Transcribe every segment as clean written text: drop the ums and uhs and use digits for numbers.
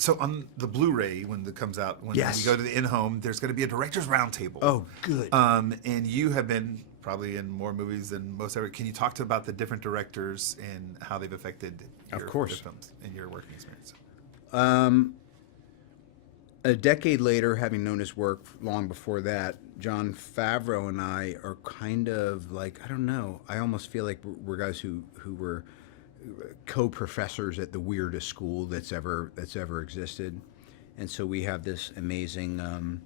So on the Blu-ray, when it comes out, when Yes. you go to the in-home, there's going to be a director's roundtable. Oh, good. And you have been probably in more movies than most ever. Can you talk about the different directors and how they've affected your films and your working experience? A decade later, having known his work long before that, Jon Favreau and I are kind of like, I don't know, I almost feel like we're guys who were co-professors at the weirdest school that's ever existed. And so we have this amazing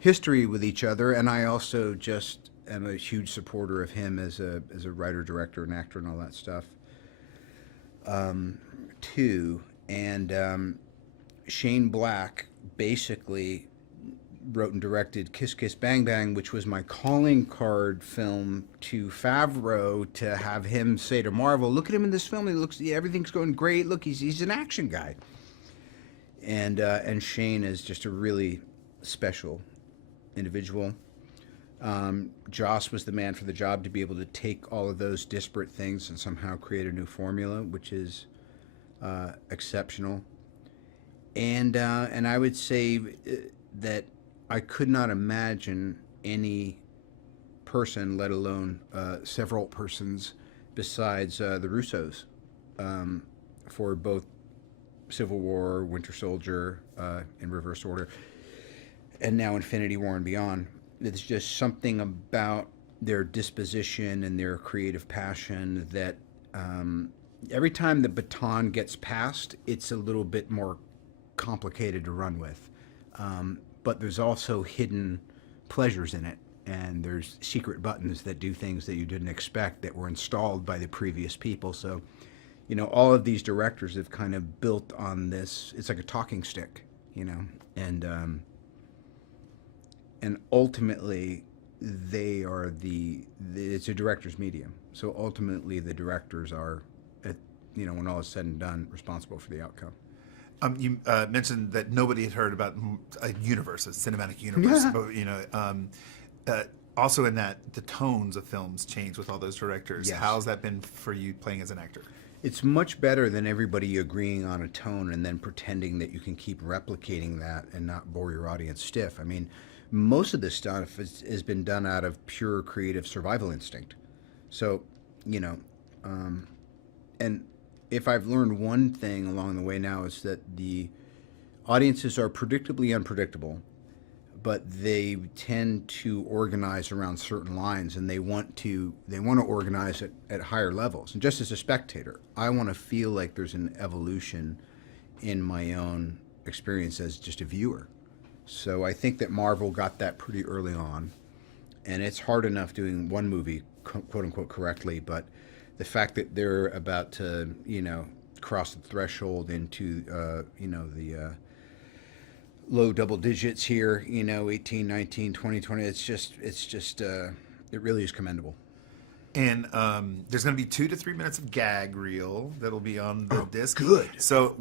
history with each other, and I also just am a huge supporter of him as a writer, director, and actor, and all that stuff too. And Shane Black basically wrote and directed Kiss Kiss Bang Bang, which was my calling card film to Favreau, to have him say to Marvel, "Look at him in this film. He looks, everything's going great. Look, he's an action guy." And Shane is just a really special individual. Joss was the man for the job to be able to take all of those disparate things and somehow create a new formula, which is exceptional. And I would say that I could not imagine any person, let alone several persons, besides the Russos, for both Civil War, Winter Soldier, in reverse order, and now Infinity War and beyond. It's just something about their disposition and their creative passion that every time the baton gets passed, it's a little bit more complicated to run with. But there's also hidden pleasures in it, and there's secret buttons that do things that you didn't expect that were installed by the previous people. So, you know, all of these directors have kind of built on this. It's like a talking stick, you know, and ultimately they are it's a director's medium. So ultimately the directors are, you know, when all is said and done, responsible for the outcome. You mentioned that nobody had heard about a universe, a cinematic universe. Yeah. But, you know, also in that, the tones of films change with all those directors. Yes. How's that been for you playing as an actor? It's much better than everybody agreeing on a tone and then pretending that you can keep replicating that and not bore your audience stiff. I mean, most of this stuff has been done out of pure creative survival instinct. So, you know, and if I've learned one thing along the way now, is that the audiences are predictably unpredictable, but they tend to organize around certain lines, and they want to organize it at higher levels. And just as a spectator, I want to feel like there's an evolution in my own experience as just a viewer. So I think that Marvel got that pretty early on, and it's hard enough doing one movie, quote unquote, correctly, but the fact that they're about to, you know, cross the threshold into, you know, the low double digits here, you know, 18, 19, 20, 20, it's just, it really is commendable. And there's going to be 2 to 3 minutes of gag reel that'll be on the disc. Good. So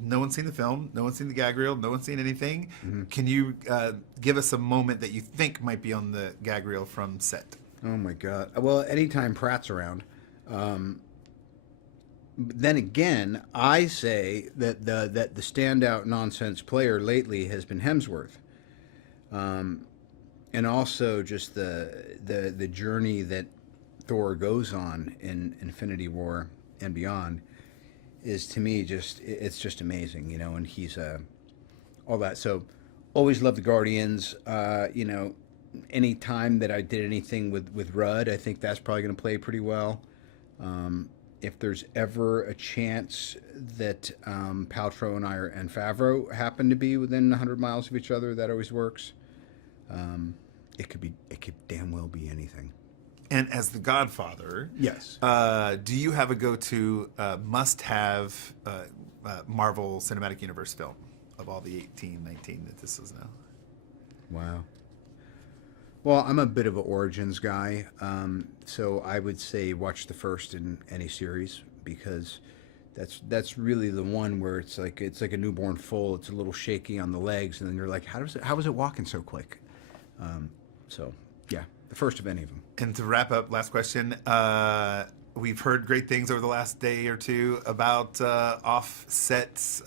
no one's seen the film, no one's seen the gag reel, no one's seen anything. Mm-hmm. Can you give us a moment that you think might be on the gag reel from set? Oh my God. Well, anytime Pratt's around. Then again, I say that the standout nonsense player lately has been Hemsworth, and also just the journey that Thor goes on in Infinity War and beyond is, to me, it's just amazing, you know. And he's all that. So always loved the Guardians. You know, any time that I did anything with Rudd, I think that's probably going to play pretty well. If there's ever a chance that Paltrow and I and Favreau happen to be within 100 miles of each other, that always works. It could damn well be anything. And as the Godfather, yes, do you have a go-to must-have Marvel Cinematic Universe film of all the 18, 19 that this is now? Wow. Well, I'm a bit of an Origins guy, so I would say watch the first in any series, because that's really the one where it's like a newborn foal. It's a little shaky on the legs, and then you're like, how was it walking so quick? So yeah, the first of any of them. And to wrap up, last question: we've heard great things over the last day or two about off-set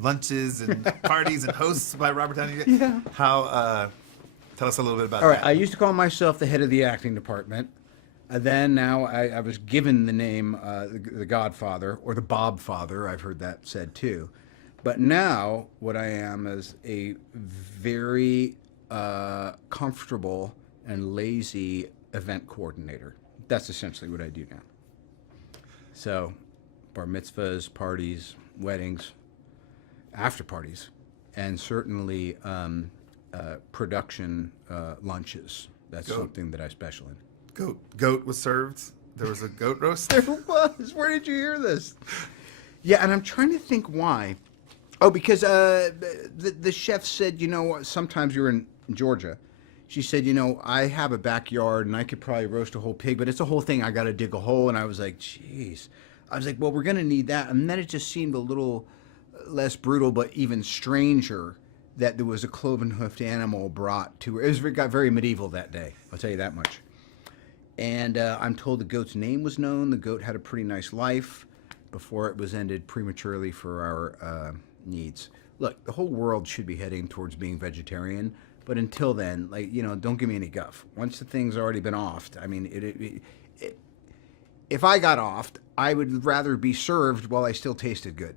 lunches and parties and hosts by Robert Downey Jr. Yeah. How? Tell us a little bit about All right, that. I used to call myself the head of the acting department. Now I was given the name the Godfather or the Bob Father. I've heard that said too. But now what I am is a very comfortable and lazy event coordinator. That's essentially what I do now. So bar mitzvahs, parties, weddings, after parties, and certainly production lunches. That's something that I special in. Goat was served. There was a goat roast. There was. Where did you hear this? Yeah, and I'm trying to think why. Oh, because the chef said, sometimes you're in Georgia. She said, I have a backyard and I could probably roast a whole pig, but it's a whole thing. I got to dig a hole. And I was like, geez. I was like, well, we're going to need that. And then it just seemed a little less brutal, but even stranger that there was a cloven-hoofed animal brought to her. It got very medieval that day. I'll tell you that much. And I'm told the goat's name was known. The goat had a pretty nice life before it was ended prematurely for our needs. Look, the whole world should be heading towards being vegetarian, but until then, don't give me any guff. Once the thing's already been offed, I mean, if I got offed, I would rather be served while I still tasted good.